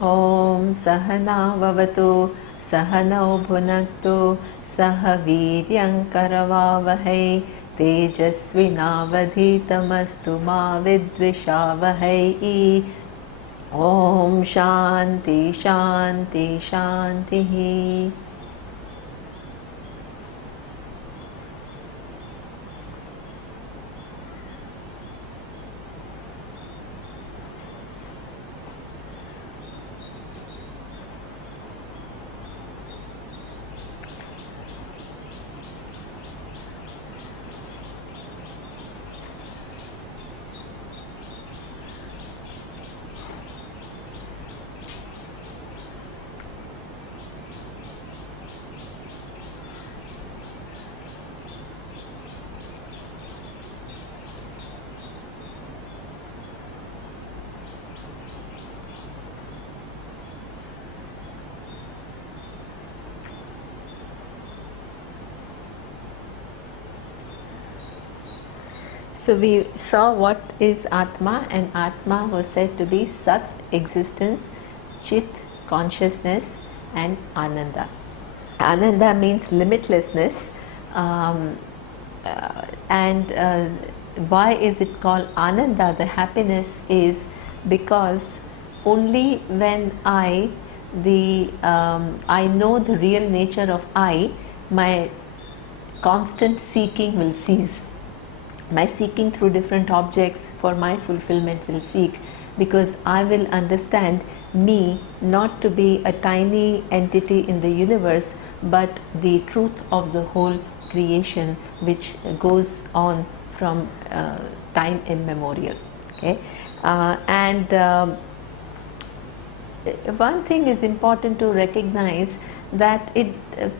Om Sahana Vavatu Sahanau Bhunaktu Saha Viryam Karavavahai Tejasvinavadhitamastu ma vidvishavahai. Om Shanti Shanti Shanti. So we saw what is Atma, and Atma was said to be Sat, existence, Chit, consciousness, and Ananda. Ananda means limitlessness, and why is it called Ananda? The happiness is because only when I know the real nature of I, my constant seeking will cease. My seeking through different objects for my fulfillment will cease, because I will understand me not to be a tiny entity in the universe, but the truth of the whole creation, which goes on from time immemorial. Okay, and one thing is important to recognize, that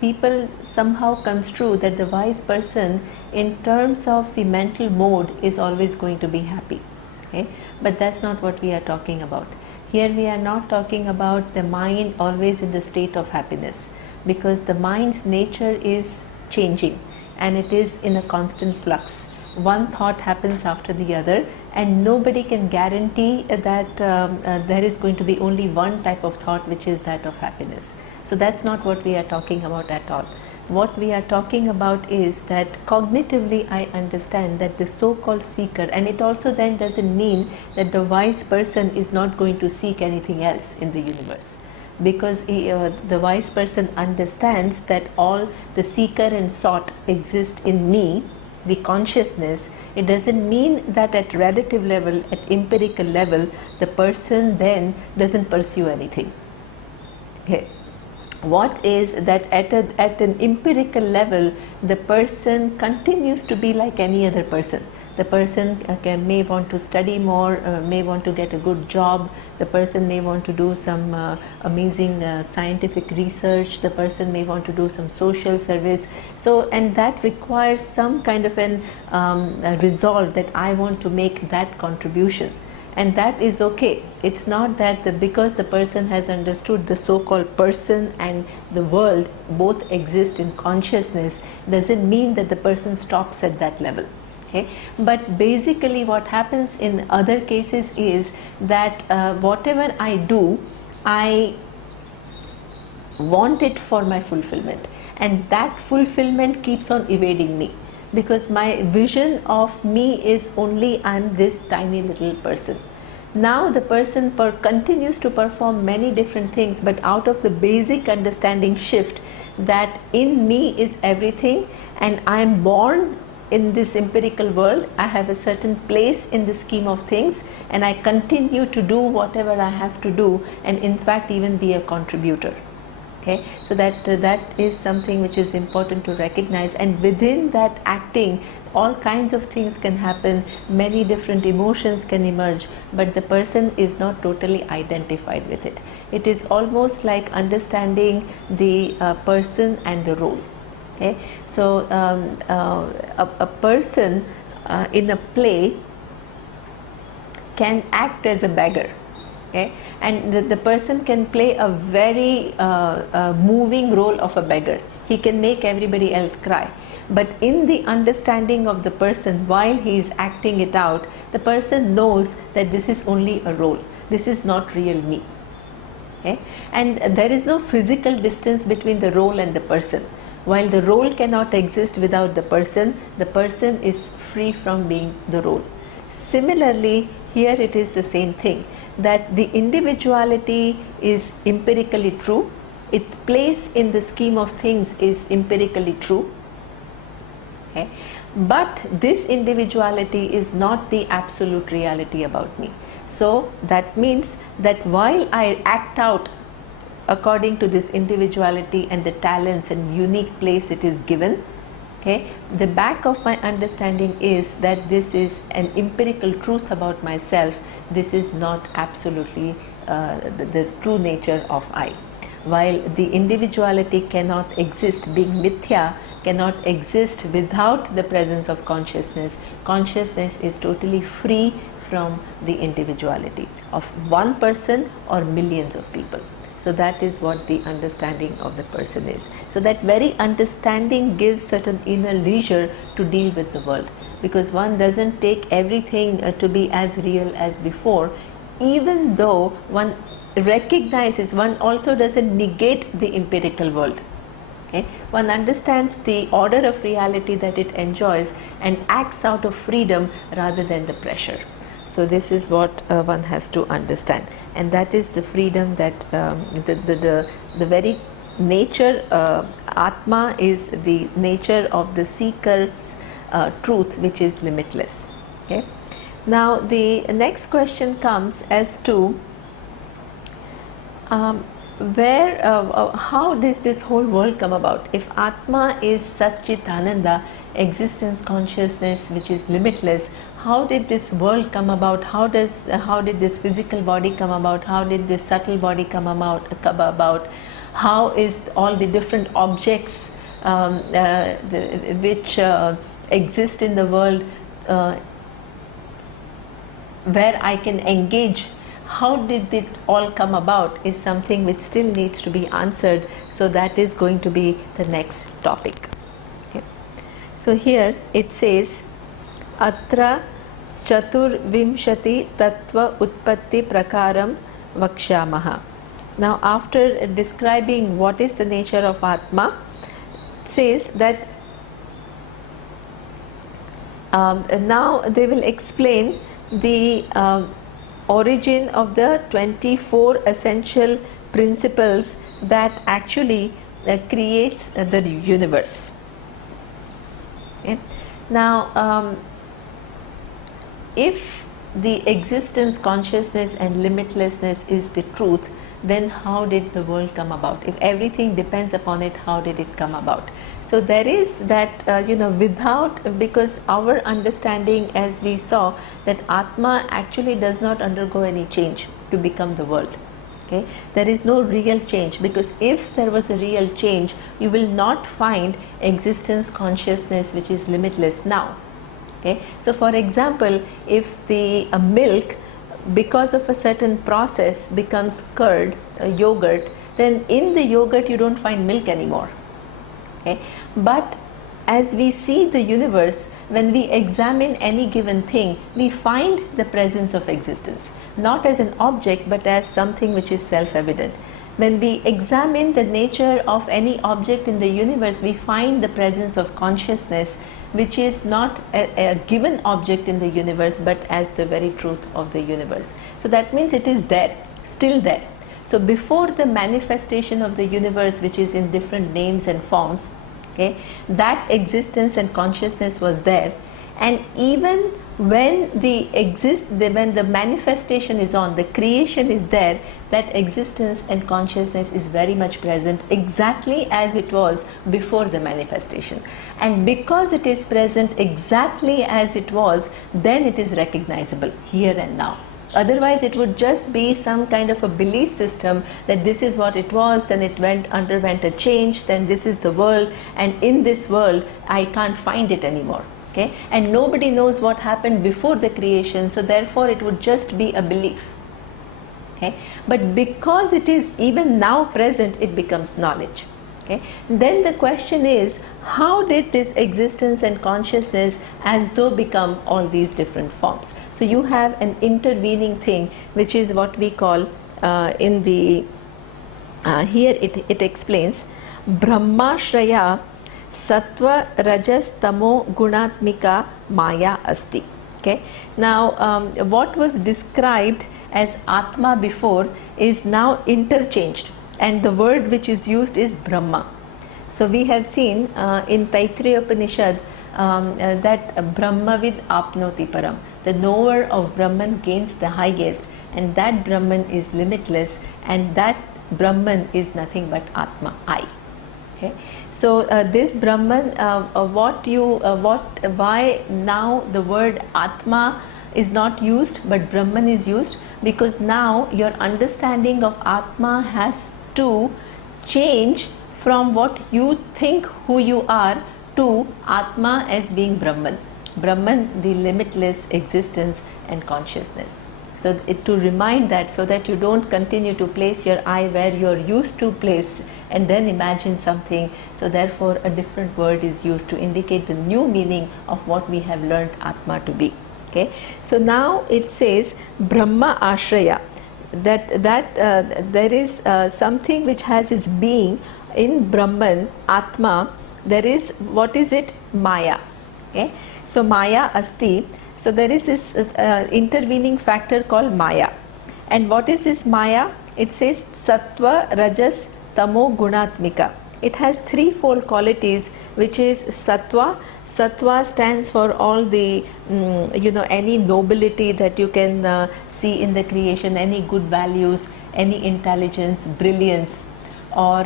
people somehow construe that the wise person in terms of the mental mode is always going to be happy. Okay, but that's not what we are talking about. Here we are not talking about the mind always in the state of happiness, because the mind's nature is changing and it is in a constant flux. One thought happens after the other, and nobody can guarantee that there is going to be only one type of thought, which is that of happiness. So that's not what we are talking about at all. What we are talking about is that cognitively I understand that the so-called seeker, and it also then doesn't mean that the wise person is not going to seek anything else in the universe, because the wise person understands that all the seeker and sought exist in me, the consciousness. It doesn't mean that at relative level, at empirical level, the person then doesn't pursue anything. Okay. What is that at an empirical level, the person continues to be like any other person. The person may want to study more, may want to get a good job, the person may want to do some amazing scientific research, the person may want to do some social service. So, and that requires some kind of an resolve that I want to make that contribution. And that is okay. It's not that because the person has understood the so-called person and the world both exist in consciousness, doesn't mean that the person stops at that level. Okay? But basically what happens in other cases is that whatever I do, I want it for my fulfillment, and that fulfillment keeps on evading me, because my vision of me is only I'm this tiny little person. Now the person continues to perform many different things, but out of the basic understanding shift that in me is everything, and I am born in this empirical world, I have a certain place in the scheme of things, and I continue to do whatever I have to do, and in fact even be a contributor. Okay, so that is something which is important to recognize, and within that acting all kinds of things can happen, many different emotions can emerge, but the person is not totally identified with it. It is almost like understanding the person and the role. Okay, so a person in a play can act as a beggar. Okay, and the person can play a very moving role of a beggar. He can make everybody else cry, but in the understanding of the person while he is acting it out, the person knows that this is only a role, this is not real me. Okay? And there is no physical distance between the role and the person. While the role cannot exist without the person is free from being the role. Similarly, here it is the same thing, that the individuality is empirically true, its place in the scheme of things is empirically true, okay? But this individuality is not the absolute reality about me. So that means that while I act out according to this individuality and the talents and unique place it is given, okay, the back of my understanding is that this is an empirical truth about myself. This is not absolutely the true nature of I. While the individuality cannot exist, being mithya cannot exist without the presence of consciousness. Consciousness is totally free from the individuality of one person or millions of people. So that is what the understanding of the person is. So that very understanding gives certain inner leisure to deal with the world, because one doesn't take everything to be as real as before, even though one recognizes, one also doesn't negate the empirical world. Okay? One understands the order of reality that it enjoys and acts out of freedom rather than the pressure. So this is what one has to understand, and that is the freedom that the very nature, Atma is the nature of the seeker's truth, which is limitless. Okay? Now the next question comes as to how does this whole world come about? If Atma is Satchitananda, existence, consciousness which is limitless, how did this world come about? How did this physical body come about? How did this subtle body come about? How is all the different objects which exist in the world where I can engage? How did it all come about is something which still needs to be answered. So that is going to be the next topic. Okay. So here it says, Atra Chaturvimshati Tattva Utpatti Prakaram Vakshamaha. Now after describing what is the nature of Atma, it says that now they will explain the origin of the 24 essential principles that actually creates the universe. Okay. Now if the existence, consciousness and limitlessness is the truth, then how did the world come about? If everything depends upon it, how did it come about? So there is that without, because our understanding, as we saw, that Atma actually does not undergo any change to become the world. Okay? There is no real change, because if there was a real change, you will not find existence, consciousness which is limitless now. Okay? So for example, if the milk, because of a certain process, becomes curd, yogurt, then in the yogurt you don't find milk anymore. Okay? But as we see the universe, when we examine any given thing, we find the presence of existence, not as an object but as something which is self-evident. When we examine the nature of any object in the universe, we find the presence of consciousness, which is not a given object in the universe but as the very truth of the universe. So that means it is there, still there. So before the manifestation of the universe, which is in different names and forms, okay, that existence and consciousness was there. And even when when the manifestation is on, the creation is there, that existence and consciousness is very much present, exactly as it was before the manifestation. And because it is present exactly as it was, then it is recognizable here and now. Otherwise it would just be some kind of a belief system that this is what it was, then it underwent a change, then this is the world, and in this world I can't find it anymore. Okay? And nobody knows what happened before the creation, so therefore it would just be a belief. Okay? But because it is even now present, it becomes knowledge. Okay? Then the question is, how did this existence and consciousness as though become all these different forms? So you have an intervening thing, which is what we call in the Here it explains Brahmashraya Sattva Rajas Tamo Gunatmika Maya Asti. Okay. Now what was described as Atma before is now interchanged, and the word which is used is Brahma. So we have seen in Taittiriya Upanishad that Brahmavid apnoti param, the knower of Brahman gains the highest, and that Brahman is limitless, and that Brahman is nothing but Atma, I. Okay. So this Brahman, why now the word Atma is not used but Brahman is used? Because now your understanding of Atma has to change from what you think who you are to Atma as being Brahman. Brahman, the limitless existence and consciousness. So to remind that, so that you don't continue to place your I where you're used to place and then imagine something. So therefore a different word is used to indicate the new meaning of what we have learned Atma to be. Okay. So now it says Brahma Ashraya, that there is something which has its being in Brahman, Atma. There is, what is it? Maya. Okay. So Maya Asti. So there is this intervening factor called Maya. And what is this Maya? It says Sattva, Rajas, Tamo, Gunatmika. It has threefold qualities, which is Sattva. Sattva stands for all the, any nobility that you can see in the creation, any good values, any intelligence, brilliance, or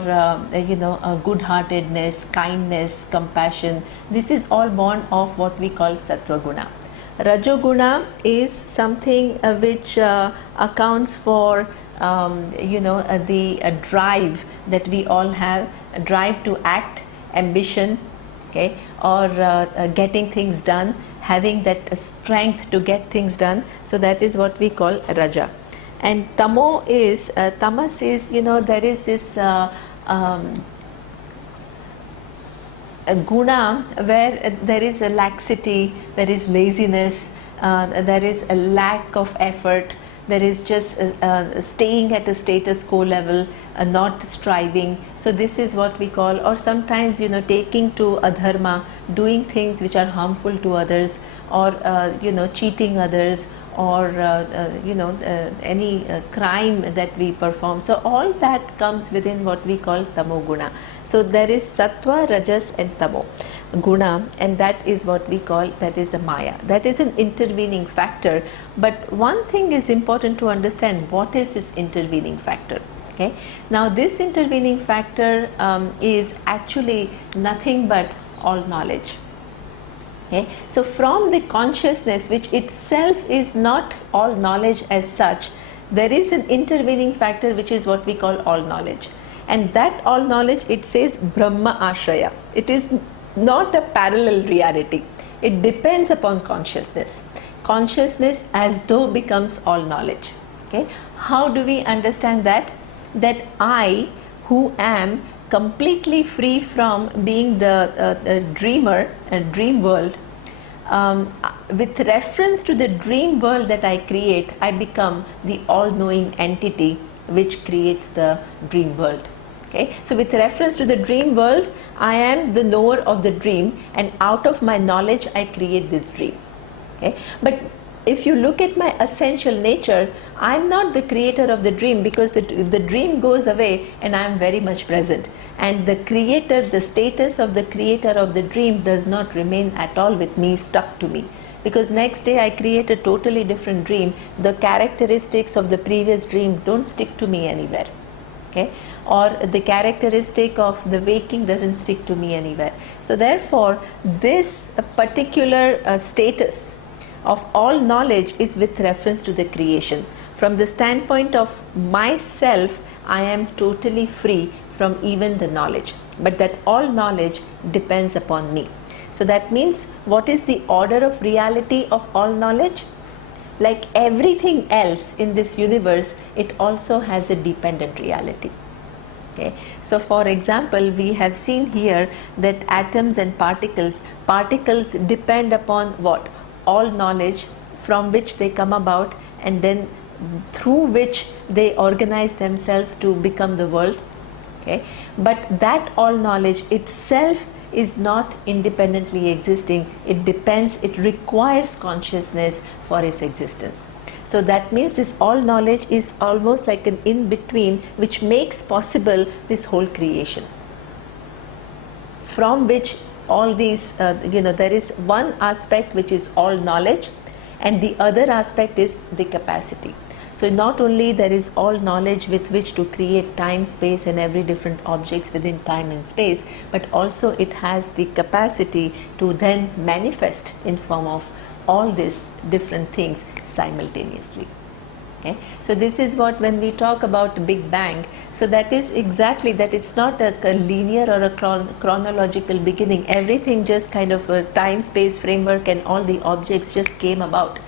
good-heartedness, kindness, compassion. This is all born of what we call Sattva Guna. Rajoguna is something which accounts for the drive that we all have, a drive to act, ambition, okay, or getting things done, having that strength to get things done. So that is what we call Raja. And Tamo is, Tamas is, there is this a guna where there is a laxity, there is laziness, there is a lack of effort, there is just staying at a status quo level, not striving. So this is what we call, or sometimes taking to adharma, doing things which are harmful to others, or cheating others, or any crime that we perform. So all that comes within what we call tamo guna. So there is sattva, rajas and tamo guna, and that is what we call, that is a maya. That is an intervening factor. But one thing is important to understand, what is this intervening factor? Okay. Now this intervening factor is actually nothing but all knowledge. Okay. So from the consciousness, which itself is not all knowledge as such, there is an intervening factor which is what we call all knowledge. And that all knowledge, it says Brahma Ashraya. It is not a parallel reality. It depends upon consciousness. Consciousness as though becomes all knowledge. Okay. How do we understand that? That I, who am completely free from being the dreamer, dream world, with reference to the dream world that I create, I become the all-knowing entity which creates the dream world. Okay? So with reference to the dream world, I am the knower of the dream, and out of my knowledge I create this dream. Okay? But if you look at my essential nature, I am not the creator of the dream, because the dream goes away and I am very much present. And the creator, the status of the creator of the dream does not remain at all with me, stuck to me. Because next day I create a totally different dream. The characteristics of the previous dream don't stick to me anywhere. Okay? Or the characteristic of the waking doesn't stick to me anywhere. So therefore, this particular status of all knowledge is with reference to the creation. From the standpoint of myself, I am totally free from even the knowledge, but that all knowledge depends upon me. So that means, what is the order of reality of all knowledge? Like everything else in this universe, it also has a dependent reality. Okay. So for example, we have seen here that atoms and particles depend upon what? All knowledge from which they come about, and then through which they organize themselves to become the world. Okay, but that all knowledge itself is not independently existing. It depends, it requires consciousness for its existence. So that means this all knowledge is almost like an in-between which makes possible this whole creation, from which all these, there is one aspect which is all knowledge, and the other aspect is the capacity. So not only there is all knowledge with which to create time, space and every different objects within time and space, but also it has the capacity to then manifest in form of all these different things simultaneously. Okay? So this is what, when we talk about Big Bang, so that is exactly that. It's not a linear or a chronological beginning. Everything just kind of a time space framework and all the objects just came about,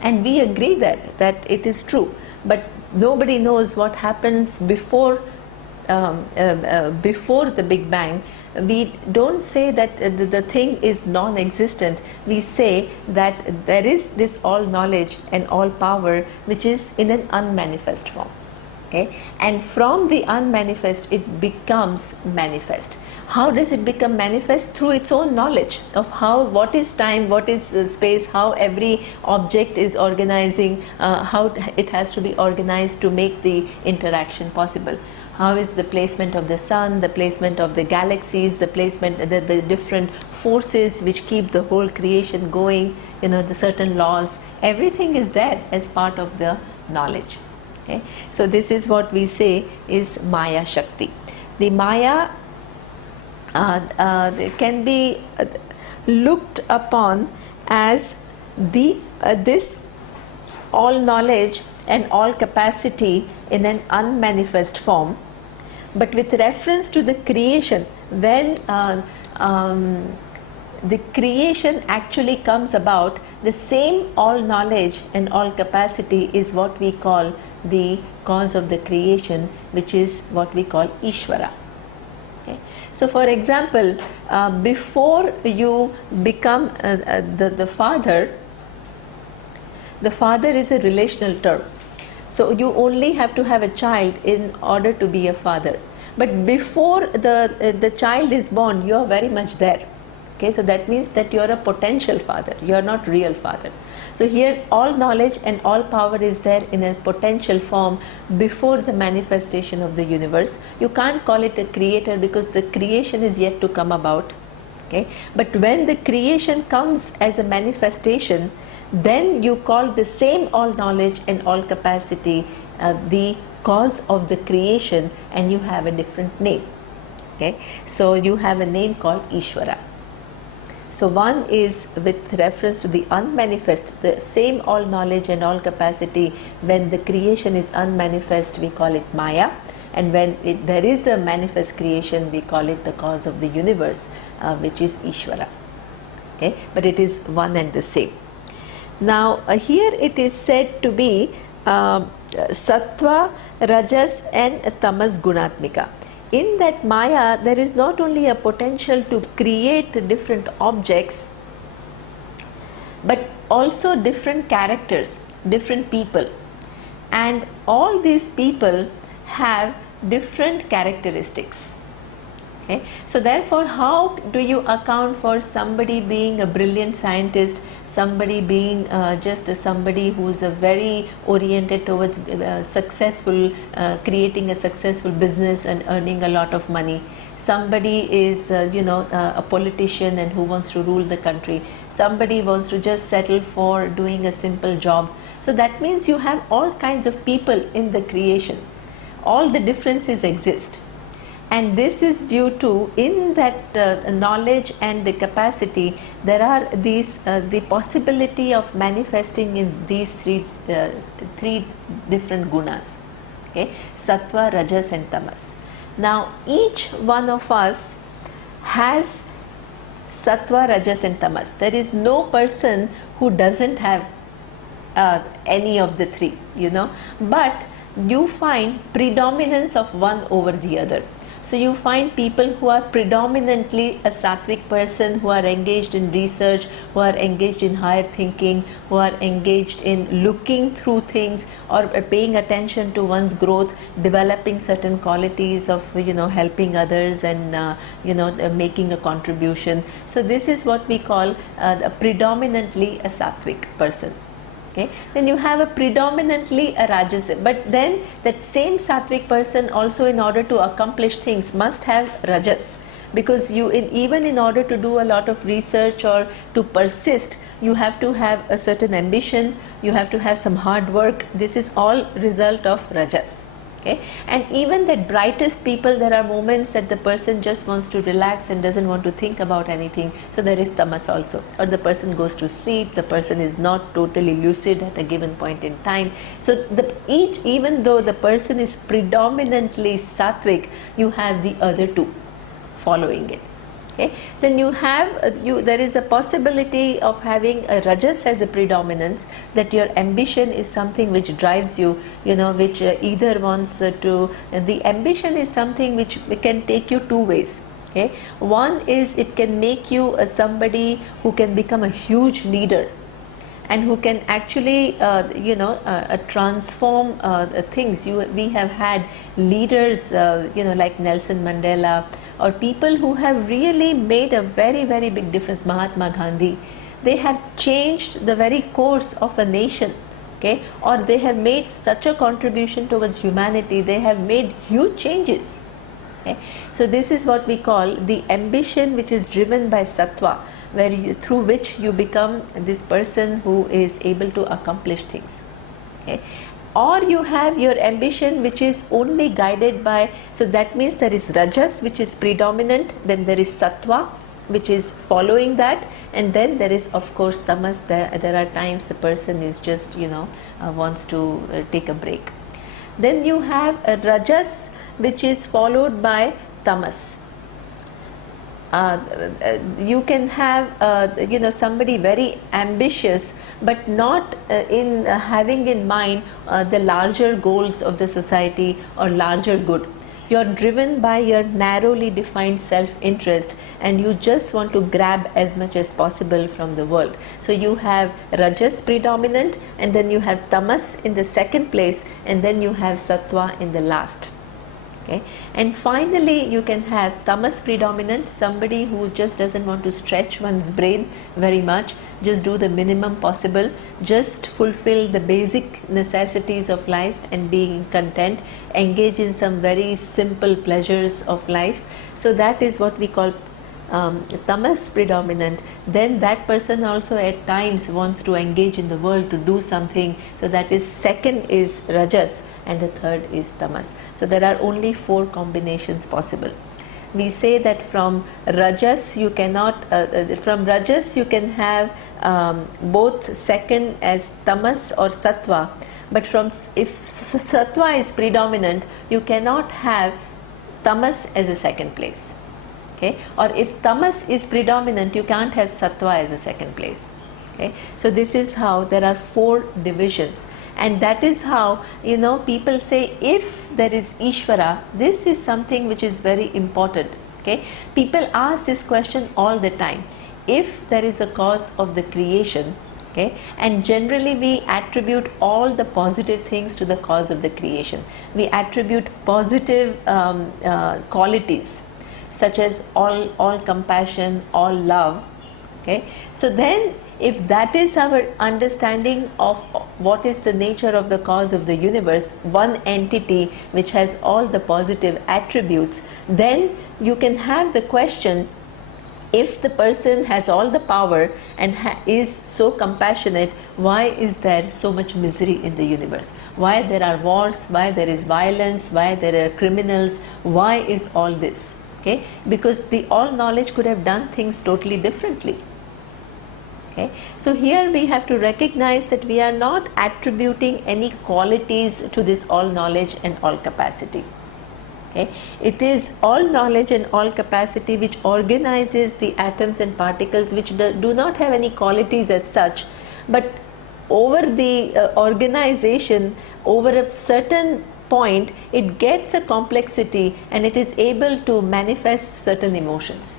and we agree that it is true, but nobody knows what happens before the Big Bang. We don't say that the thing is non-existent. We say that there is this all knowledge and all power which is in an unmanifest form. Okay? And from the unmanifest it becomes manifest. How does it become manifest? Through its own knowledge of what is time, what is space, how every object is organizing, how it has to be organized to make the interaction possible. How is the placement of the sun, the placement of the galaxies, the placement, the different forces which keep the whole creation going, the certain laws, everything is there as part of the knowledge. Okay? So this is what we say is Maya Shakti. The Maya can be looked upon as this all knowledge and all capacity in an unmanifest form, but with reference to the creation, when the creation actually comes about, the same all knowledge and all capacity is what we call the cause of the creation, which is what we call Ishvara. Okay? So for example, before you become the father is a relational term. So you only have to have a child in order to be a father. But before the child is born, you are very much there. Okay, so that means that you are a potential father. You are not real father. So here all knowledge and all power is there in a potential form before the manifestation of the universe. You can't call it a creator because the creation is yet to come about. Okay, but when the creation comes as a manifestation, then you call the same all knowledge and all capacity the cause of the creation, and you have a different name. Okay, so you have a name called Ishvara. So one is with reference to the unmanifest, the same all knowledge and all capacity. When the creation is unmanifest, we call it Maya, and when there is a manifest creation, we call it the cause of the universe, which is Ishvara. Okay, but it is one and the same. Now here it is said to be Sattva, Rajas and Tamas Gunatmika. In that Maya, there is not only a potential to create different objects, but also different characters, different people. And all these people have different characteristics. Okay? So therefore, how do you account for somebody being a brilliant scientist, somebody being just somebody who's very oriented towards creating a successful business and earning a lot of money? Somebody is a politician and who wants to rule the country. Somebody wants to just settle for doing a simple job. So that means you have all kinds of people in the creation. All the differences exist. And this is due to, in that knowledge and the capacity, there are these the possibility of manifesting in these three different gunas. Okay? Sattva, Rajas and Tamas. Now each one of us has Sattva, Rajas and Tamas. There is no person who doesn't have any of the three, but you find predominance of one over the other. So you find people who are predominantly a sattvic person, who are engaged in research, who are engaged in higher thinking, who are engaged in looking through things or paying attention to one's growth, developing certain qualities of helping others and making a contribution. So this is what we call predominantly a sattvic person. Okay. Then you have a predominantly a rajasic, but then that same sattvic person also, in order to accomplish things, must have rajas, because even in order to do a lot of research or to persist, you have to have a certain ambition, you have to have some hard work. This is all result of rajas. Okay. And even the brightest people, there are moments that the person just wants to relax and doesn't want to think about anything. So there is tamas also, or the person goes to sleep, the person is not totally lucid at a given point in time. So even though the person is predominantly sattvic, you have the other two following it. Okay. Then you have there is a possibility of having a rajas as a predominance, that your ambition is something which drives you, which either wants to, the ambition is something which can take you two ways. Okay. One is it can make you somebody who can become a huge leader and who can actually transform things. We have had leaders like Nelson Mandela, or people who have really made a very, very big difference. Mahatma Gandhi, they have changed the very course of a nation. Okay. Or they have made such a contribution towards humanity, they have made huge changes. Okay. So this is what we call the ambition which is driven by sattva, through which you become this person who is able to accomplish things. Okay. Or you have your ambition which is only guided by, so that means there is rajas which is predominant, then there is sattva which is following that, and then there is of course tamas. There are times the person is just wants to take a break. Then you have a rajas which is followed by tamas. You can have somebody very ambitious, but not in having in mind the larger goals of the society or larger good. You are driven by your narrowly defined self-interest, and you just want to grab as much as possible from the world. So you have rajas predominant, and then you have tamas in the second place, and then you have sattva in the last. Okay. And finally you can have tamas predominant, somebody who just doesn't want to stretch one's brain very much, just do the minimum possible, just fulfill the basic necessities of life and being content, engage in some very simple pleasures of life. So that is what we call tamas predominant. Then that person also at times wants to engage in the world to do something. So that is second is rajas, and the third is tamas. So there are only 4 combinations possible. We say that from rajas you cannot, from rajas you can have both second as tamas or sattva, but if sattva is predominant, you cannot have tamas as a second place. Okay. Or if tamas is predominant, you can't have sattva as a second place. Okay. So this is how there are 4 divisions, and that is how people say if there is Ishvara, this is something which is very important. Okay. People ask this question all the time. If there is a cause of the creation, okay, and generally we attribute all the positive things to the cause of the creation. We attribute positive qualities, such as all compassion, all love. Okay. So then if that is our understanding of what is the nature of the cause of the universe, one entity which has all the positive attributes, then you can have the question, if the person has all the power and is so compassionate, why is there so much misery in the universe? Why there are wars, why there is violence, why there are criminals, why is all this? Okay, because the all knowledge could have done things totally differently. Okay, so here we have to recognize that we are not attributing any qualities to this all knowledge and all capacity. Okay, it is all knowledge and all capacity which organizes the atoms and particles, which do not have any qualities as such, but over the organization, over a certain point it gets a complexity and it is able to manifest certain emotions,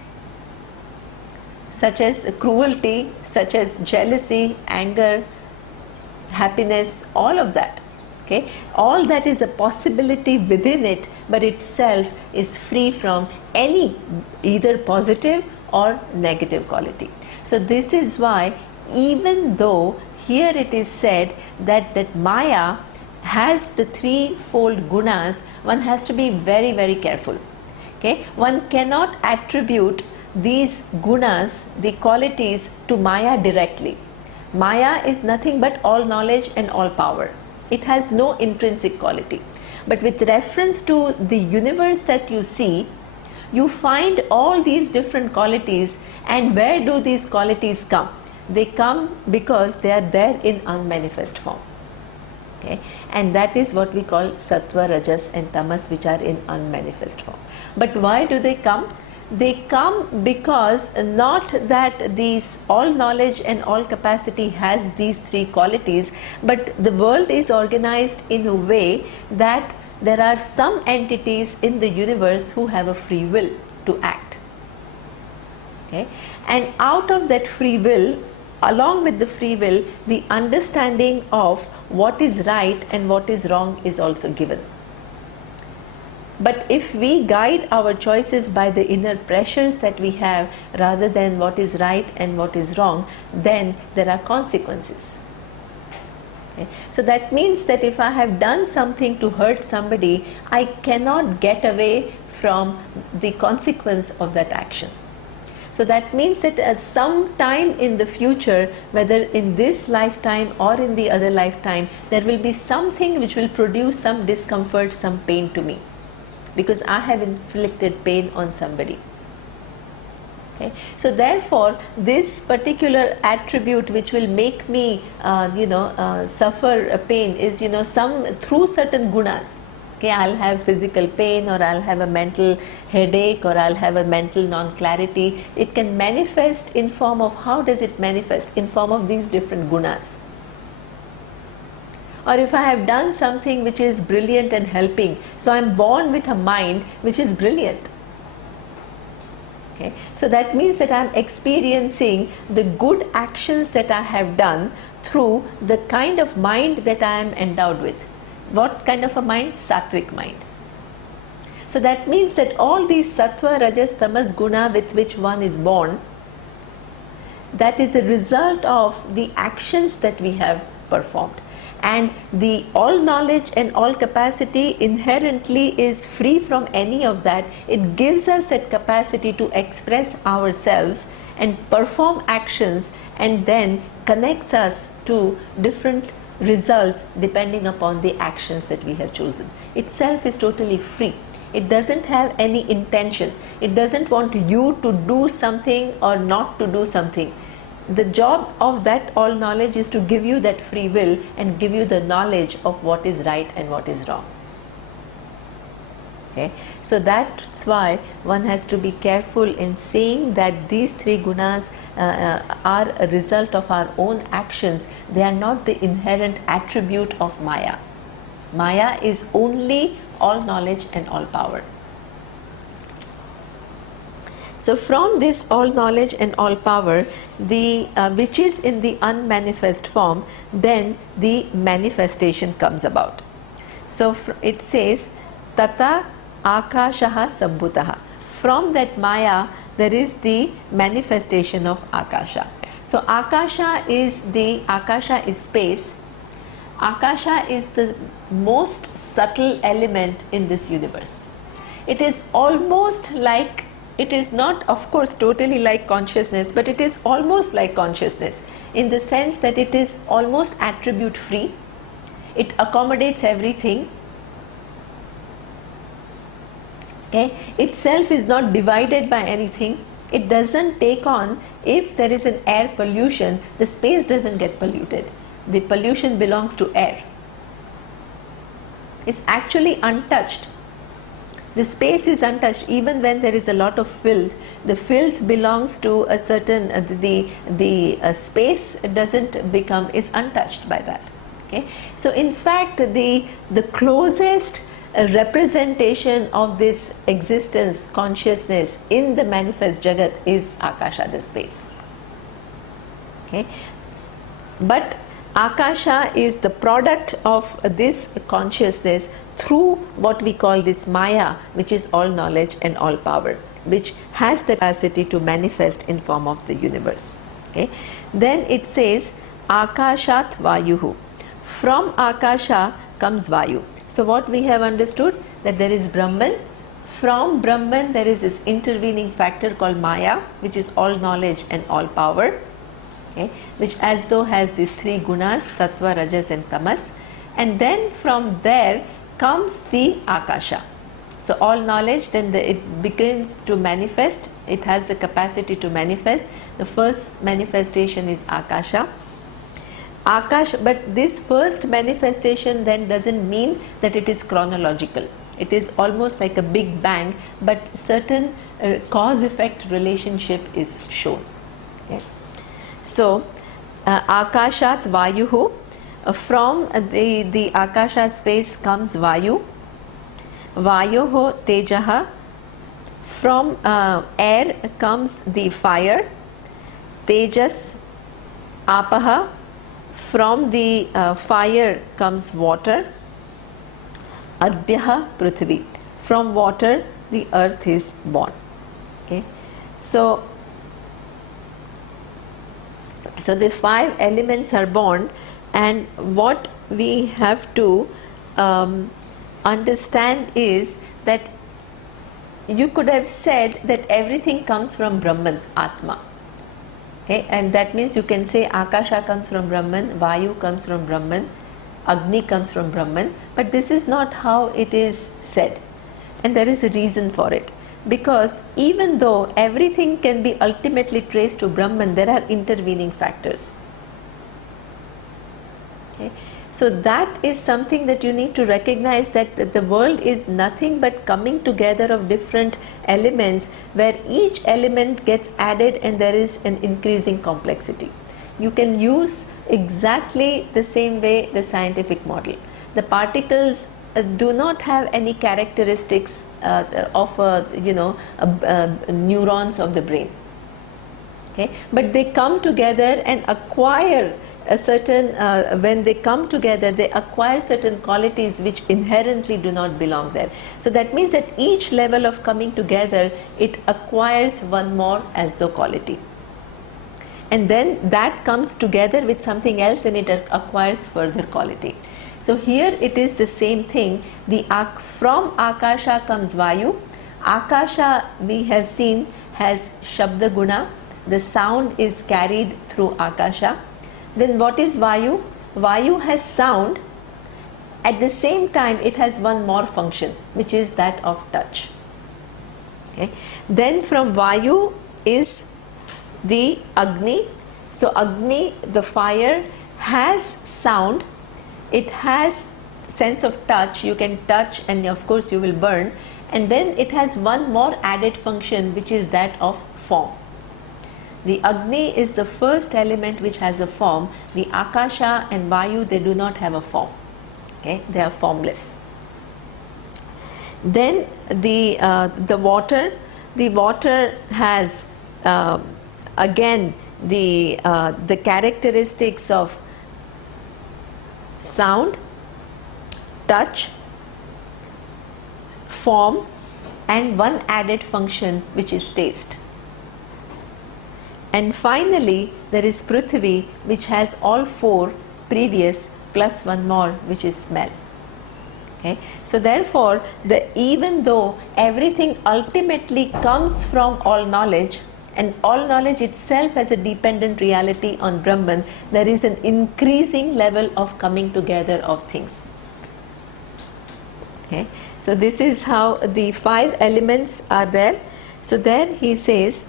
such as cruelty, such as jealousy, anger, happiness, all of that. Okay, all that is a possibility within it, but itself is free from any either positive or negative quality. So this is why, even though here it is said that Maya has the threefold gunas, one has to be very, very careful. Okay, one cannot attribute these gunas, the qualities, to Maya directly. Maya is nothing but all knowledge and all power. It has no intrinsic quality. But with reference to the universe that you see, you find all these different qualities. And where do these qualities come? They come because they are there in unmanifest form. Okay? And that is what we call sattva, rajas and tamas, which are in unmanifest form. But why do they come? They come because not that these all knowledge and all capacity has these three qualities, but the world is organized in a way that there are some entities in the universe who have a free will to act. Okay? And out of that free will, along with the free will, the understanding of what is right and what is wrong is also given. But if we guide our choices by the inner pressures that we have rather than what is right and what is wrong, then there are consequences. Okay? So that means that if I have done something to hurt somebody, I cannot get away from the consequence of that action. So that means that at some time in the future, whether in this lifetime or in the other lifetime, there will be something which will produce some discomfort, some pain to me, because I have inflicted pain on somebody. Okay? So therefore, this particular attribute which will make me, suffer a pain is, through certain gunas. Okay, I'll have physical pain, or I'll have a mental headache, or I'll have a mental non-clarity. It can manifest in form of, how does it manifest? In form of these different gunas. Or if I have done something which is brilliant and helping, so I'm born with a mind which is brilliant. Okay? So that means that I'm experiencing the good actions that I have done through the kind of mind that I am endowed with. What kind of a mind? Sattvic mind. So that means that all these sattva, rajas, tamas guna with which one is born, that is a result of the actions that we have performed. And the all knowledge and all capacity inherently is free from any of that. It gives us that capacity to express ourselves and perform actions, and then connects us to different results depending upon the actions that we have chosen. Itself is totally free. It doesn't have any intention. It doesn't want you to do something or not to do something. The job of that all knowledge is to give you that free will and give you the knowledge of what is right and what is wrong. Okay? So that's why one has to be careful in saying that these three gunas are a result of our own actions. They are not the inherent attribute of Maya. Maya is only all knowledge and all power. So from this all knowledge and all power, which is in the unmanifest form, then the manifestation comes about. So it says, Tata Akashaha Sambhutaha. From that Maya, there is the manifestation of Akasha. So Akasha is space. Akasha is the most subtle element in this universe. It is almost like, it is not of course totally like consciousness, but it is almost like consciousness in the sense that it is almost attribute free. It accommodates everything. Okay? Itself is not divided by anything. It doesn't take on, if there is an air pollution, the space doesn't get polluted. The pollution belongs to air. It's actually untouched. The space is untouched. Even when there is a lot of filth, the filth belongs to a certain, the space is untouched by that. Okay? So in fact the closest representation of this existence, consciousness in the manifest Jagat is Akasha, the space. Okay? But Akasha is the product of this consciousness through what we call this Maya, which is all knowledge and all power, which has the capacity to manifest in form of the universe. Okay? Then it says Akashat Vayuhu. From Akasha comes Vayu. So what we have understood, that there is Brahman. From Brahman there is this intervening factor called Maya, which is all knowledge and all power. Okay, which as though has these three gunas, sattva, rajas and tamas, and then from there comes the Akasha. So all knowledge, then it begins to manifest, it has the capacity to manifest. The first manifestation is Akasha. But this first manifestation then doesn't mean that it is chronological. It is almost like a big bang, but certain cause-effect relationship is shown. Okay. So, Akashat Vayuhu, from the Akasha space comes Vayu, Vayuho Tejaha, from air comes the fire, Tejas Apaha, from the fire comes water, Adbhyaha Prithvi, from water the earth is born. Okay. So the five elements are born, and what we have to understand is that you could have said that everything comes from Brahman, Atma. Okay, and that means you can say Akasha comes from Brahman, Vayu comes from Brahman, Agni comes from Brahman, but this is not how it is said, and there is a reason for it. Because even though everything can be ultimately traced to Brahman, there are intervening factors. Okay? So that is something that you need to recognize, that the world is nothing but coming together of different elements, where each element gets added and there is an increasing complexity. You can use exactly the same way the scientific model. The particles do not have any characteristics of neurons of the brain. Okay? But they come together and acquire a certain, when they come together, they acquire certain qualities which inherently do not belong there. So that means at each level of coming together, it acquires one more as the quality. And then that comes together with something else and it acquires further quality. So here it is the same thing. From Akasha comes Vayu. Akasha, we have seen, has Shabda Guna. The sound is carried through Akasha. Then what is Vayu? Vayu has sound. At the same time, it has one more function, which is that of touch. Okay. Then from Vayu is the Agni. So Agni, the fire, has sound. It has sense of touch. You can touch and of course you will burn. And then it has one more added function, which is that of form. The Agni is the first element which has a form. The Akasha and Vayu, they do not have a form. Okay, they are formless. Then the water. The water has again the characteristics of sound, touch, form, and one added function, which is taste. And finally, there is Prithvi, which has all four previous plus one more, which is smell. Okay? So therefore, even though everything ultimately comes from all knowledge, and all knowledge itself has a dependent reality on Brahman, there is an increasing level of coming together of things. Okay? So this is how the five elements are there. So there he says,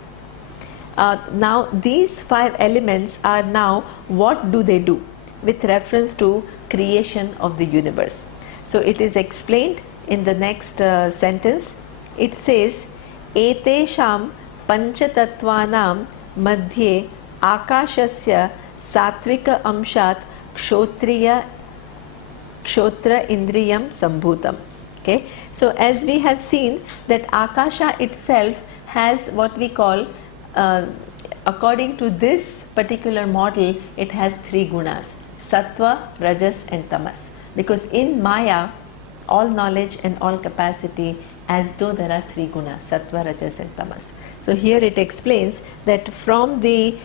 now these five elements are now, what do they do with reference to creation of the universe? So it is explained in the next sentence. It says, Etesham panchatattvanam madhye akashasya satvika amshat kshotriya Kshotra Indriyam Sambhutam. Okay, so as we have seen that Akasha itself has what we call, according to this particular model, it has three gunas: Sattva, Rajas and Tamas. Because in Maya, all knowledge and all capacity, as though there are three gunas: Sattva, Rajas and Tamas. So here it explains that from the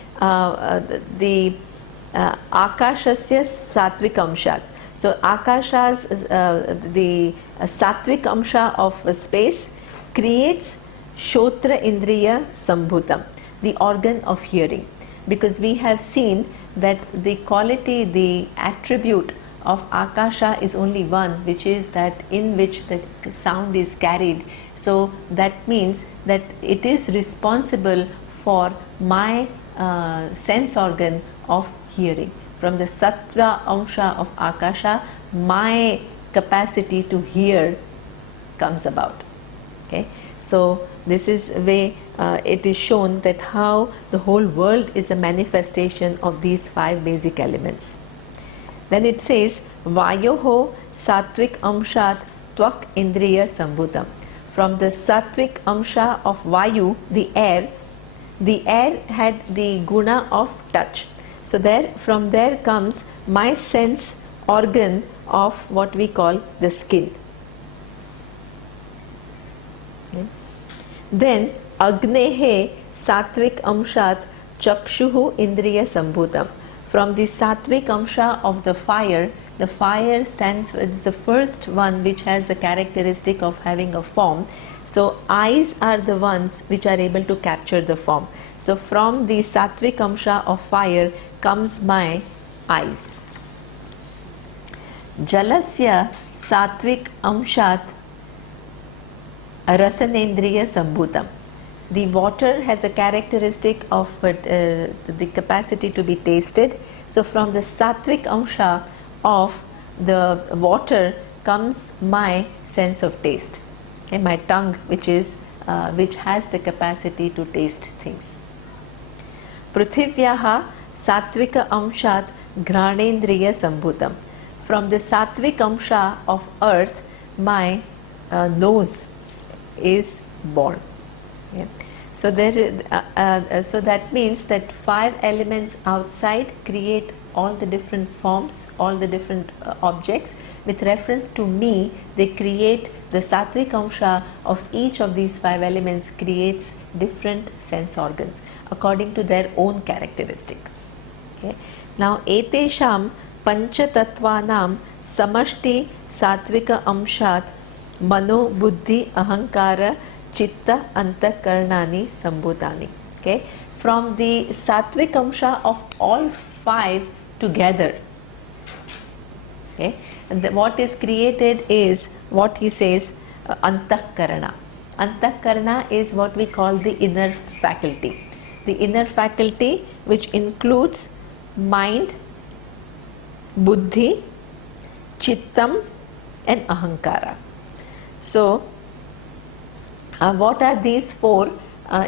Akashasya Satvik Amshat. So Akasha's the Satvik Amsha of space creates Shotra Indriya Sambhutam, the organ of hearing. Because we have seen that the quality, the attribute of Akasha is only one, which is that in which the sound is carried. So that means that it is responsible for my sense organ of hearing. From the Sattva Amsha of Akasha, my capacity to hear comes about. Okay, so this is way it is shown that how the whole world is a manifestation of these five basic elements. Then it says Vayoho Satvik Amshat Tvak Indriya Sambhutam. From the Satvik Amsha of Vayu, the air had the guna of touch. So from there comes my sense organ of what we call the skin. Okay. Then Agnehe Satvik Amshat Chakshuhu Indriya Sambhutam. From the Satvik Amsha of the fire stands is the first one which has the characteristic of having a form. So eyes are the ones which are able to capture the form. So from the Satvik Amsha of fire comes my eyes. Jalasya Satvik Amshat Rasanendriya Sambhutam. The water has a characteristic of the capacity to be tasted. So from the Satvik Amsha of the water comes my sense of taste. Okay, my tongue, which has the capacity to taste things. Prithivyaha Satvika Amshat Granendriya Sambhutam. From the Satvik Amsha of earth, my nose is born. Yeah. So so that means that five elements outside create all the different forms, all the different objects. With reference to me, they create the Satvik Amsha of each of these five elements creates different sense organs according to their own characteristic. Okay. Now, Etesham Panchatattvanam Samashti Satvika Amshat Mano Buddhi Ahankara Chitta Antakarnani Sambhutani. Okay. From the Satvik Amsha of all five together. Okay. And what is created is what he says Antakarana. Antakarana is what we call the inner faculty. The inner faculty which includes mind, buddhi, chittam and ahankara. So what are these four?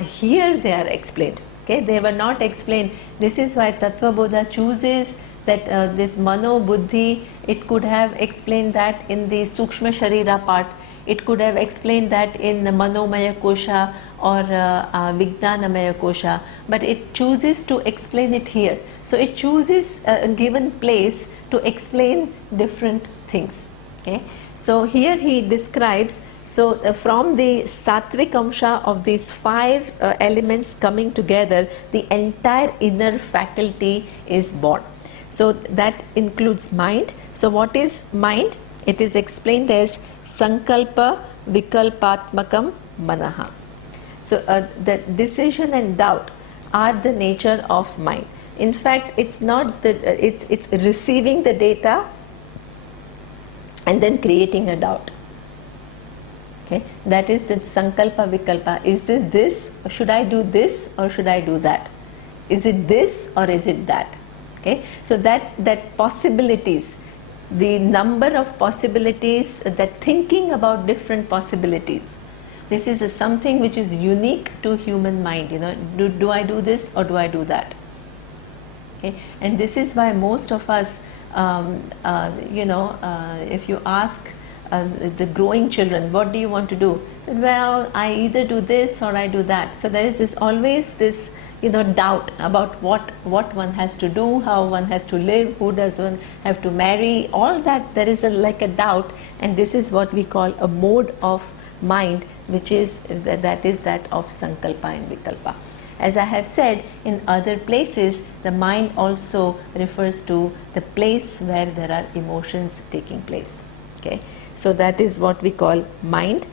Here they are explained. Okay, they were not explained. This is why Tattva Bodha chooses that this mano buddhi, it could have explained that in the Sukshma Sharira part, it could have explained that in the Manomaya Kosha or Vijnanamaya Kosha, but it chooses to explain it here. So it chooses a given place to explain different things. Okay, so here he describes. So from the Satvik Amsha of these five elements coming together, the entire inner faculty is born. So that includes mind. So what is mind? It is explained as Sankalpa Vikalpatmakam Manaha. So the decision and doubt are the nature of mind. In fact, it's not it's receiving the data and then creating a doubt. Okay, that is the Sankalpa Vikalpa. Is this? Or should I do this or should I do that? Is it this or is it that? Okay, so that possibilities, the number of possibilities, that thinking about different possibilities, this is something which is unique to human mind. You know, do I do this or do I do that? Okay, and this is why most of us if you ask the growing children, what do you want to do? Well, I either do this or I do that. So there is this always this doubt about what one has to do, how one has to live, who does one have to marry, all that. There is like a doubt, and this is what we call a mode of mind, which is that of sankalpa and vikalpa. As I have said, in other places the mind also refers to the place where there are emotions taking place. Okay, so that is what we call mind.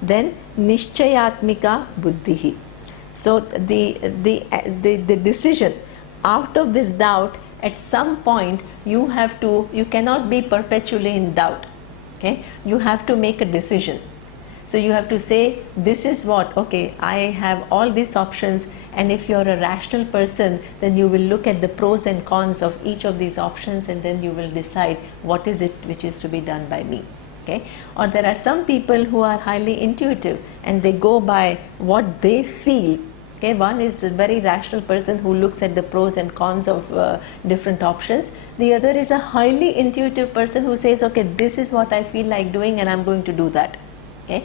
Then nishchayatmika buddhihi. So the decision, out of this doubt, at some point you cannot be perpetually in doubt. Okay, you have to make a decision. So you have to say, this is what, okay, I have all these options, and if you're a rational person, then you will look at the pros and cons of each of these options, and then you will decide what is it which is to be done by me. Okay? Or there are some people who are highly intuitive and they go by what they feel. Okay? One is a very rational person who looks at the pros and cons of different options. The other is a highly intuitive person who says, okay, this is what I feel like doing and I'm going to do that. Okay?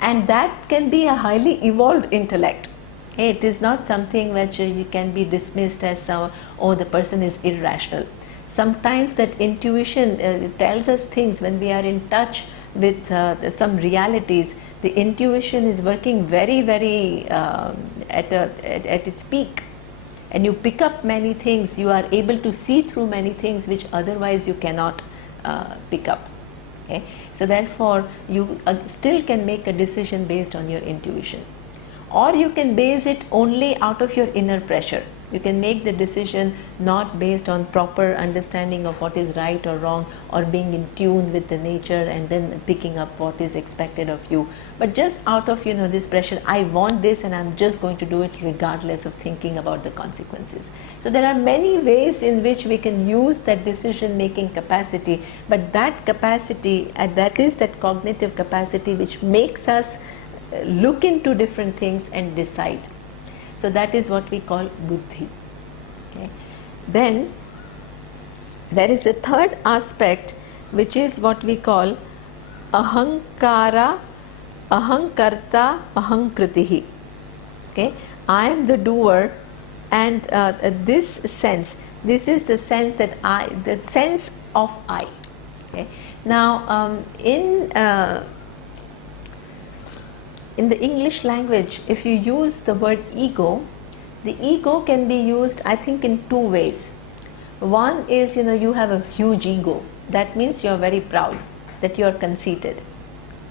And that can be a highly evolved intellect. Okay? It is not something which you can be dismissed as, the person is irrational. Sometimes that intuition tells us things when we are in touch with some realities. The intuition is working very, very at its peak, and you pick up many things. You are able to see through many things which otherwise you cannot pick up. Okay? So therefore, you still can make a decision based on your intuition, or you can base it only out of your inner pressure. You can make the decision not based on proper understanding of what is right or wrong, or being in tune with the nature and then picking up what is expected of you, but just out of this pressure, I want this and I'm just going to do it regardless of thinking about the consequences. So there are many ways in which we can use that decision making capacity, but that capacity, that is that cognitive capacity which makes us look into different things and decide. So that is what we call buddhi. Okay. Then there is a third aspect, which is what we call ahankara, ahankarta, ahankritihi. Okay, I am the doer, and this sense, this is the sense that the sense of I. Okay. Now in the English language, if you use the word ego, the ego can be used, I think, in two ways. One is, you have a huge ego. That means you are very proud, that you are conceited.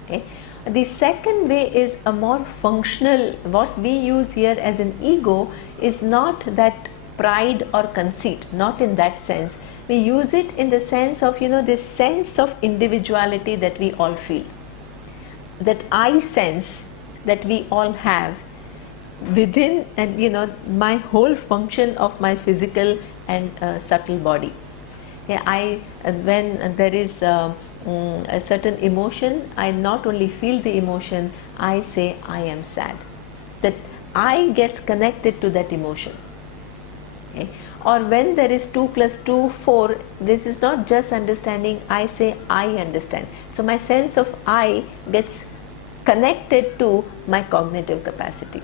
Okay. The second way is a more functional. What we use here as an ego is not that pride or conceit, not in that sense. We use it in the sense of, this sense of individuality that we all feel, that I sense that we all have within, and my whole function of my physical and subtle body. Yeah, when there is a certain emotion, I not only feel the emotion, I say I am sad. That I gets connected to that emotion. Okay. Or when there is 2 + 2, 4, this is not just understanding, I say I understand. So my sense of I gets connected to my cognitive capacity.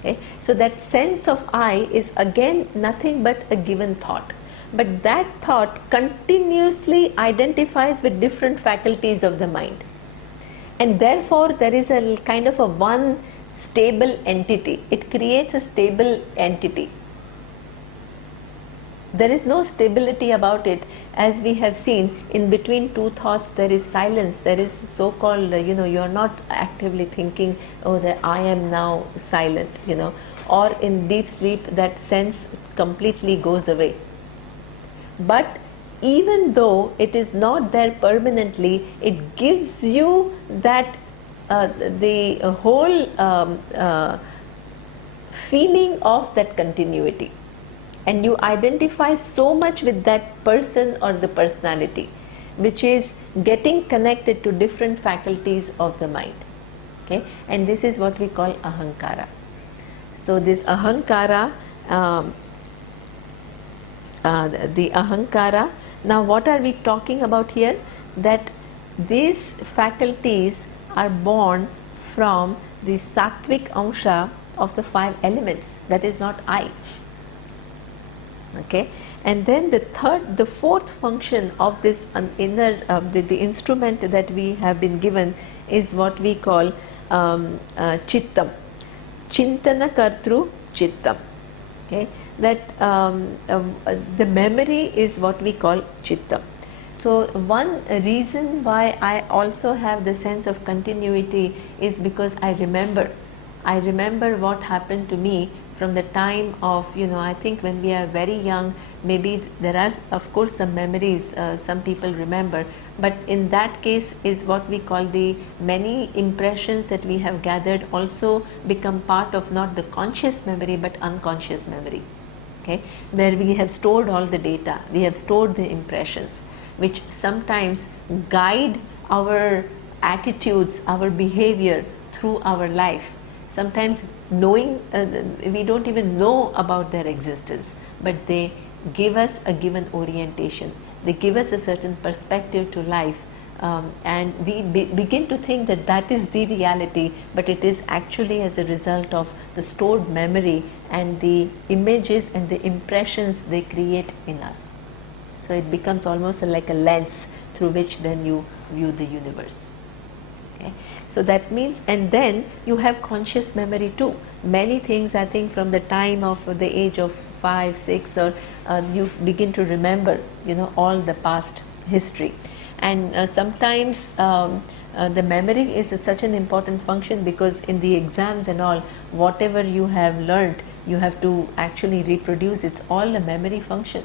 Okay. So that sense of I is again nothing but a given thought, but that thought continuously identifies with different faculties of the mind, and therefore there is a kind of a one stable entity. It creates a stable entity. There is no stability about it. As we have seen, in between two thoughts there is silence. There is so-called, you are not actively thinking, oh, that I am now silent, or in deep sleep that sense completely goes away. But even though it is not there permanently, it gives you that the whole feeling of that continuity. And you identify so much with that person or the personality, which is getting connected to different faculties of the mind. Okay, and this is what we call ahankara. So this ahankara, the ahankara Now what are we talking about here? That these faculties are born from the sattvic amsha of the 5 elements, that is not I. Okay, and then the fourth function of this inner the instrument that we have been given is what we call chittam, chintana kartru chittam. Okay, that the memory is what we call chittam. So one reason why I also have the sense of continuity is because I remember what happened to me from the time of, I think when we are very young, maybe there are of course some memories some people remember, but in that case is what we call the many impressions that we have gathered also become part of not the conscious memory but unconscious memory. Okay, where we have stored all the data, we have stored the impressions, which sometimes guide our attitudes, our behavior through our life. Sometimes knowing, we don't even know about their existence, but they give us a given orientation, they give us a certain perspective to life, and we begin to think that that is the reality, but it is actually as a result of the stored memory and the images and the impressions they create in us. So it becomes almost like a lens through which then you view the universe. Okay. So that means, and then you have conscious memory too. Many things, I think, from the time of the age of 5, 6, or you begin to remember, all the past history. And sometimes the memory is such an important function, because in the exams and all, whatever you have learned, you have to actually reproduce. It's all a memory function.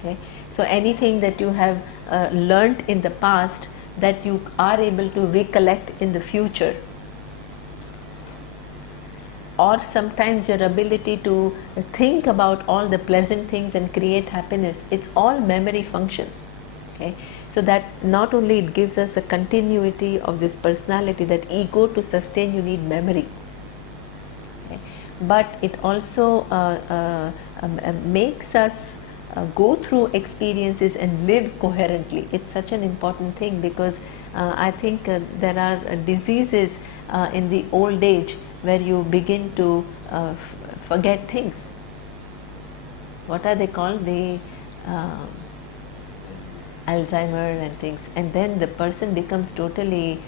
Okay. So anything that you have learnt in the past that you are able to recollect in the future, or sometimes your ability to think about all the pleasant things and create happiness, it's all memory function. Okay. So that not only it gives us a continuity of this personality, that ego to sustain you need memory, okay, but it also makes us go through experiences and live coherently. It's such an important thing, because I think there are diseases in the old age where you begin to forget things. What are they called? The Alzheimer and things, and then the person becomes totally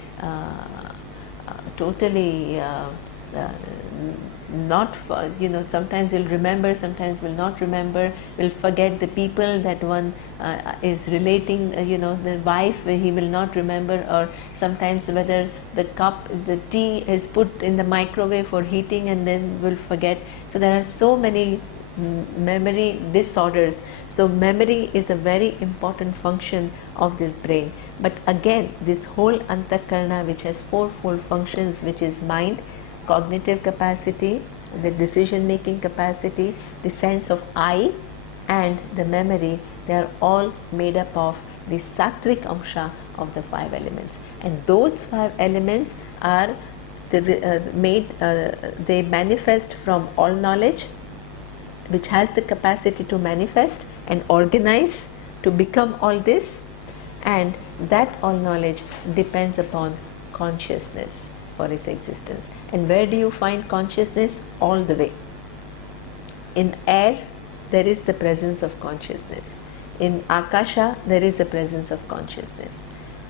not, sometimes he'll remember, sometimes will not remember, will forget the people that one is relating, the wife he will not remember, or sometimes whether the tea is put in the microwave for heating and then will forget. So there are so many memory disorders. So memory is a very important function of this brain. But again, this whole antakarana, which has fourfold functions, which is mind, cognitive capacity, the decision making capacity, the sense of I, and the memory, they are all made up of the sattvic amsha of the 5 elements. And those 5 elements are they manifest from all knowledge, which has the capacity to manifest and organize to become all this, and that all knowledge depends upon consciousness for its existence. And where do you find consciousness? All the way. In air, there is the presence of consciousness. In Akasha, there is a presence of consciousness.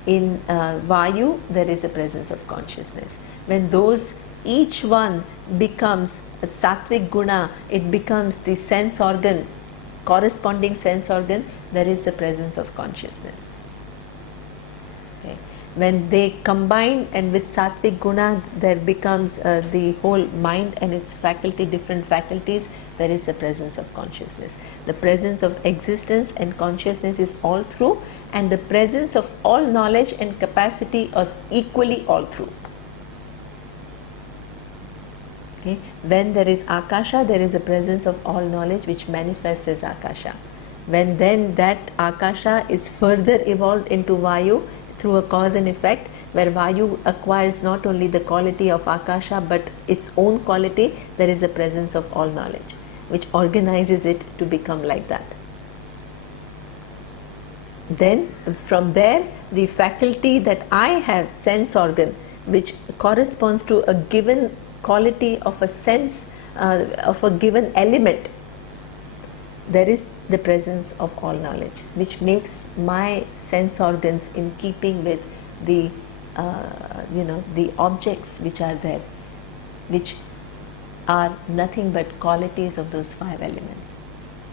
In Vayu, there is a presence of consciousness. When those, each one becomes a sattvic guna, it becomes the sense organ, corresponding sense organ, there is the presence of consciousness. Okay. When they combine, and with sattvic guna there becomes the whole mind and its faculty, different faculties, there is the presence of consciousness. The presence of existence and consciousness is all through, and the presence of all knowledge and capacity is equally all through. Okay. When there is Akasha, there is a presence of all knowledge which manifests as Akasha. When then that Akasha is further evolved into Vayu through a cause and effect, where Vayu acquires not only the quality of Akasha but its own quality, there is a presence of all knowledge which organizes it to become like that. Then from there, the faculty that I have, sense organ, which corresponds to a given quality of a sense, of a given element, there is the presence of all knowledge, which makes my sense organs in keeping with the the objects which are there, which are nothing but qualities of those 5 elements.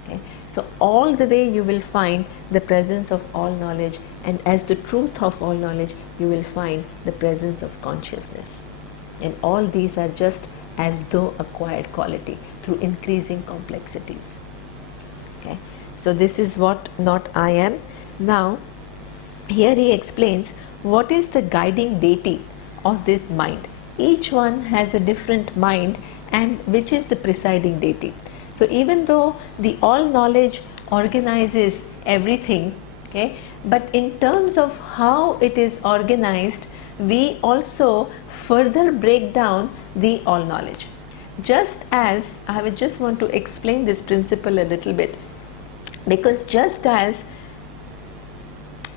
Okay? So all the way you will find the presence of all knowledge, and as the truth of all knowledge you will find the presence of consciousness, and all these are just as though acquired quality through increasing complexities. Okay? So this is what not I am. Now here he explains what is the guiding deity of this mind. Each one has a different mind, and which is the presiding deity. So even though the all knowledge organizes everything, okay, but in terms of how it is organized, we also further break down the all knowledge. Just as I would just want to explain this principle a little bit, because just as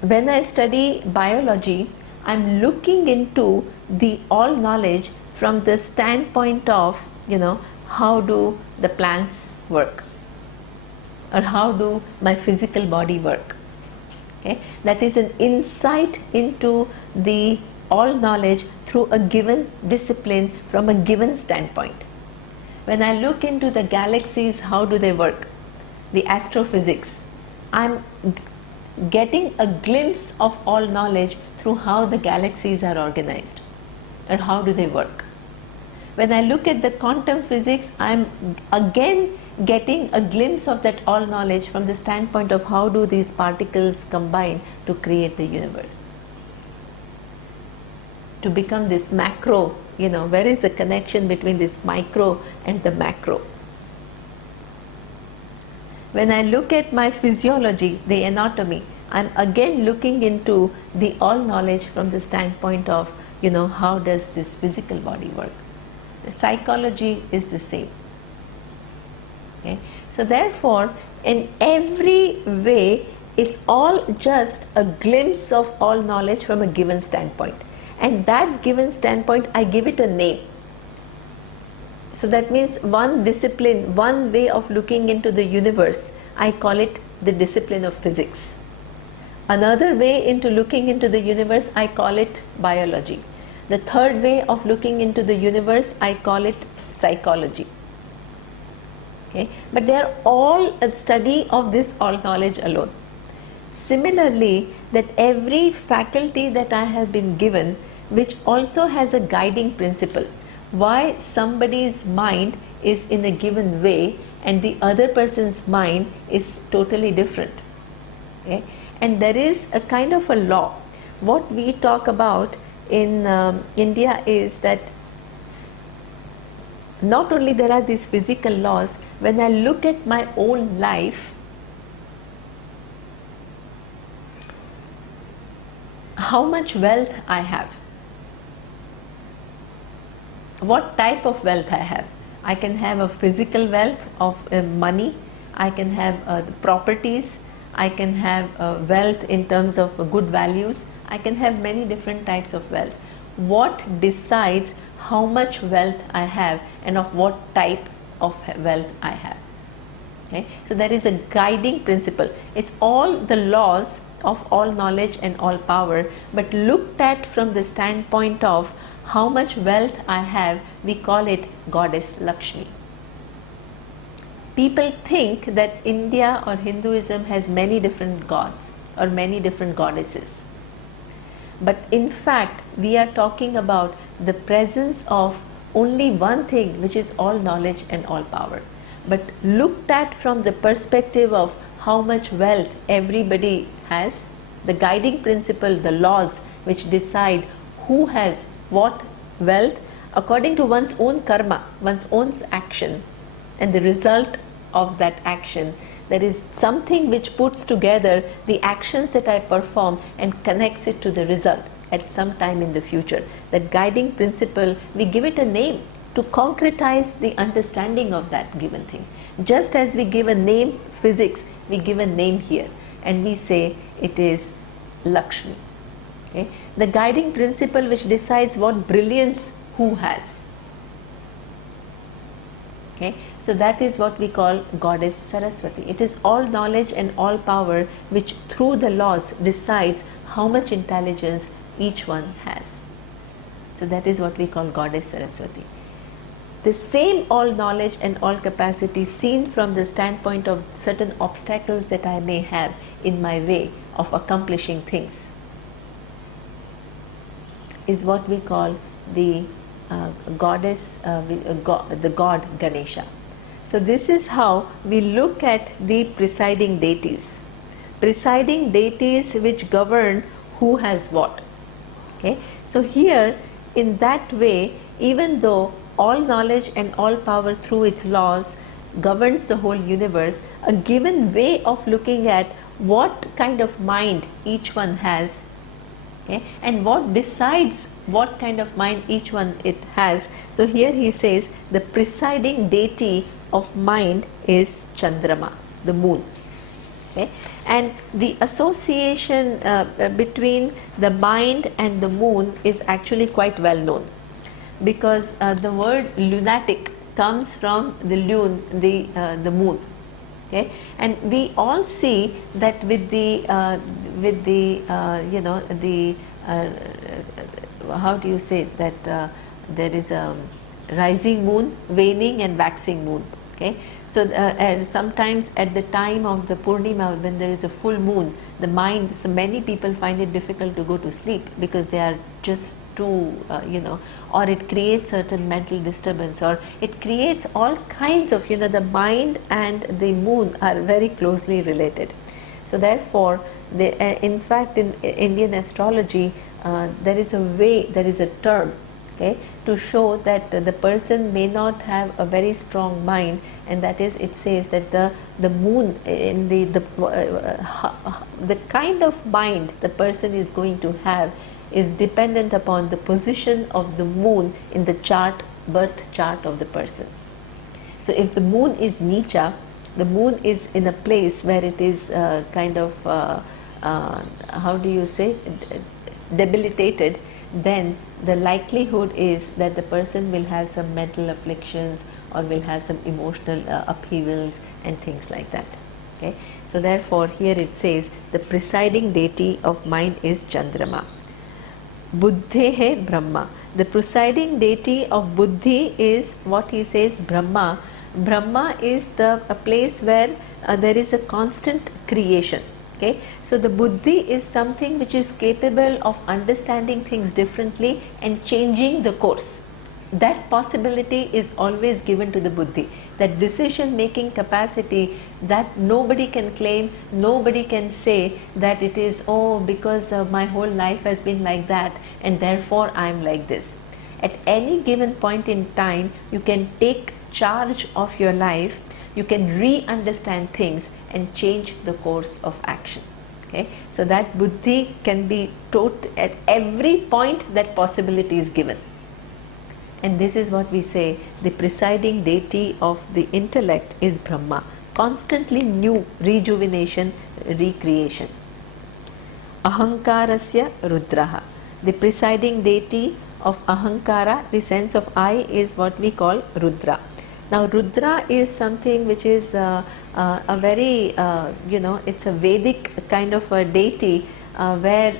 when I study biology, I'm looking into the all knowledge from the standpoint of, how do the plants work, or how do my physical body work. Okay? That is an insight into the all knowledge through a given discipline from a given standpoint. When I look into the galaxies, how do they work? The astrophysics, I'm getting a glimpse of all knowledge through how the galaxies are organized and how do they work. When I look at the quantum physics, I'm again getting a glimpse of that all knowledge from the standpoint of how do these particles combine to create the universe, to become this macro, where is the connection between this micro and the macro. When I look at my physiology, the anatomy, I'm again looking into the all knowledge from the standpoint of, how does this physical body work. The psychology is the same. Okay? So therefore, in every way, it's all just a glimpse of all knowledge from a given standpoint. And that given standpoint, I give it a name. So that means one discipline, one way of looking into the universe, I call it the discipline of physics. Another way into looking into the universe, I call it biology. The third way of looking into the universe, I call it psychology. Okay? But they are all a study of this all knowledge alone. Similarly, that every faculty that I have been given, which also has a guiding principle, why somebody's mind is in a given way and the other person's mind is totally different. Okay? And there is a kind of a law. What we talk about in India is that not only there are these physical laws, when I look at my own life, how much wealth I have, what type of wealth I have. I can have a physical wealth of money, I can have properties, I can have wealth in terms of good values, I can have many different types of wealth. What decides how much wealth I have and of what type of wealth I have? Okay? So there is a guiding principle. It's all the laws of all knowledge and all power, but looked at from the standpoint of how much wealth I have, we call it Goddess Lakshmi. People think that India or Hinduism has many different gods or many different goddesses. But in fact, we are talking about the presence of only one thing, which is all knowledge and all power. But looked at from the perspective of how much wealth everybody has, the guiding principle, the laws which decide who has what wealth according to one's own karma, one's own action, and the result of that action. There is something which puts together the actions that I perform and connects it to the result at some time in the future. That guiding principle, we give it a name to concretize the understanding of that given thing. Just as we give a name physics, we give a name here. and we say it is Lakshmi. Okay? The guiding principle which decides what brilliance who has. Okay? So that is what we call Goddess Saraswati. It is all knowledge and all power which through the laws decides how much intelligence each one has. So that is what we call Goddess Saraswati. The same all knowledge and all capacity seen from the standpoint of certain obstacles that I may have in my way of accomplishing things is what we call the goddess, the god Ganesha. So this is how we look at the presiding deities which govern who has what. Okay? So here in that way, even though all knowledge and all power through its laws governs the whole universe, a given way of looking at what kind of mind each one has, okay, and what decides what kind of mind each one it has. So here he says the presiding deity of mind is Chandrama, the moon. Okay? And the association between the mind and the moon is actually quite well known, because the word lunatic comes from the lune, the moon. Okay? And we all see that with the how do you say that there is a rising moon, waning and waxing moon. Okay? So sometimes at the time of the Purnima, when there is a full moon, the mind, so many people find it difficult to go to sleep because they are just too, or it creates certain mental disturbance, or it creates all kinds of, the mind and the moon are very closely related. So therefore, in fact, in Indian astrology, there is a way, there is a term, okay, to show that the person may not have a very strong mind, and that is, it says that the moon in the kind of mind the person is going to have is dependent upon the position of the moon in the chart, birth chart of the person. So if the moon is Nicha, the moon is in a place where it is kind of how do you say, debilitated, then the likelihood is that the person will have some mental afflictions or will have some emotional upheavals and things like that. Okay? So therefore here it says the presiding deity of mind is Chandrama. Buddhehe Brahma. The presiding deity of Buddhi is what he says Brahma. Brahma is a place where there is a constant creation. Okay? So the Buddhi is something which is capable of understanding things differently and changing the course. That possibility is always given to the Buddhi. That decision making capacity that nobody can claim, nobody can say that it is, oh, because my whole life has been like that and therefore I am like this. At any given point in time, you can take charge of your life, you can re-understand things and change the course of action. Okay? So that Buddhi can be taught at every point that possibility is given. And this is what we say, the presiding deity of the intellect is Brahma. Constantly new rejuvenation, recreation. Ahankarasya Rudraha. The presiding deity of Ahankara, the sense of I, is what we call Rudra. Now Rudra is something which is a very, it's a Vedic kind of a deity where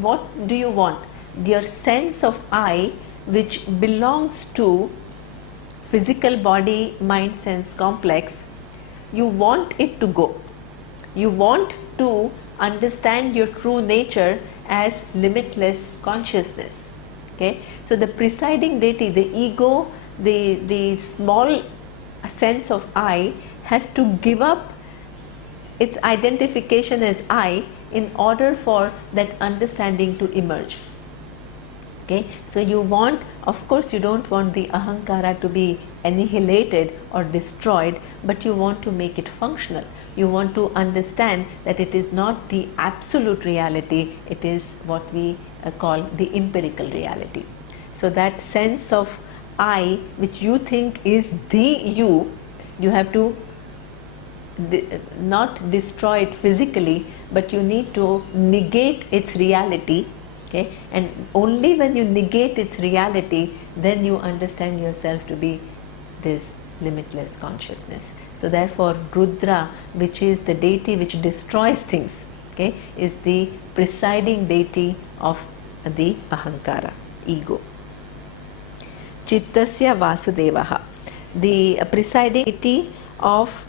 what do you want? Your sense of I, which belongs to physical body, mind, sense complex, you want it to go. You want to understand your true nature as limitless consciousness. Okay? So the presiding deity, the ego, the small sense of I has to give up its identification as I in order for that understanding to emerge. Okay? So you want, of course you don't want the ahankara to be annihilated or destroyed, but you want to make it functional. You want to understand that it is not the absolute reality, it is what we call the empirical reality. So that sense of I, which you think is the you have to not destroy it physically, but you need to negate its reality. Okay, and only when you negate its reality, then you understand yourself to be this limitless consciousness. So therefore Rudra, which is the deity which destroys things, okay, is the presiding deity of the Ahankara, ego. Chittasya Vasudevaha, the presiding deity of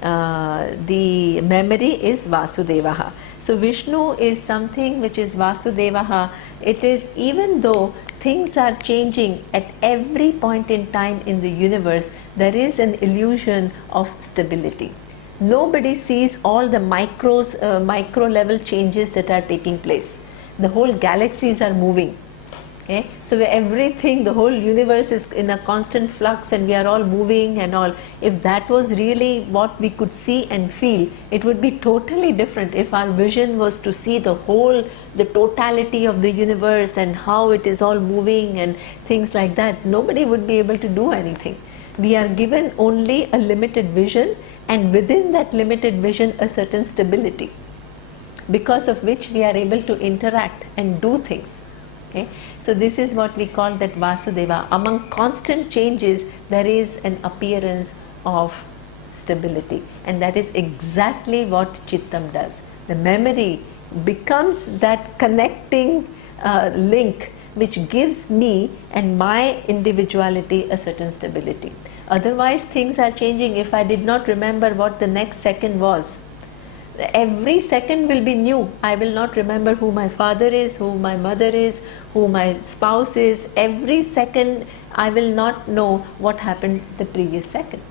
the memory is Vasudevaha. So Vishnu is something which is Vasudevaha. It is, even though things are changing at every point in time in the universe, there is an illusion of stability. Nobody sees all the micro level changes that are taking place. The whole galaxies are moving. Okay? So everything, the whole universe is in a constant flux and we are all moving and all. If that was really what we could see and feel, it would be totally different. If our vision was to see the totality of the universe and how it is all moving and things like that, nobody would be able to do anything. We are given only a limited vision, and within that limited vision a certain stability, because of which we are able to interact and do things. Okay? So this is what we call that Vasudeva. Among constant changes, there is an appearance of stability, and that is exactly what Chittam does. The memory becomes that connecting link which gives me and my individuality a certain stability. Otherwise things are changing. If I did not remember what the next second was, every second will be new. I will not remember who my father is, who my mother is, who my spouse is. Every second I will not know what happened the previous second.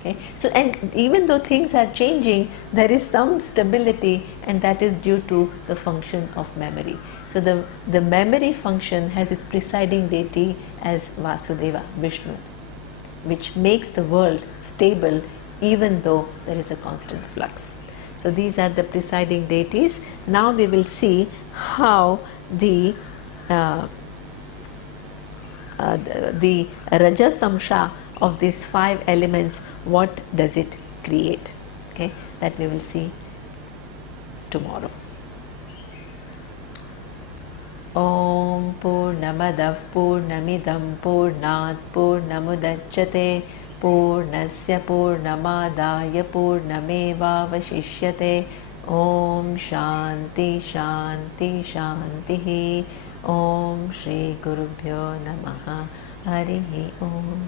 Okay? So, and even though things are changing, there is some stability, and that is due to the function of memory. So the memory function has its presiding deity as Vasudeva, Vishnu, which makes the world stable even though there is a constant flux. So these are the presiding deities. Now we will see how the Raja Samsha of these 5 elements, what does it create? Okay, that we will see tomorrow. Om Purnamadav Purnamidam Purnat Purnamudachyate Purnasya Purnamadaya Purnameva Vashishyate. Om Shanti Shanti Shanti. Om Shri Gurubhyo Namaha. Harihi Om.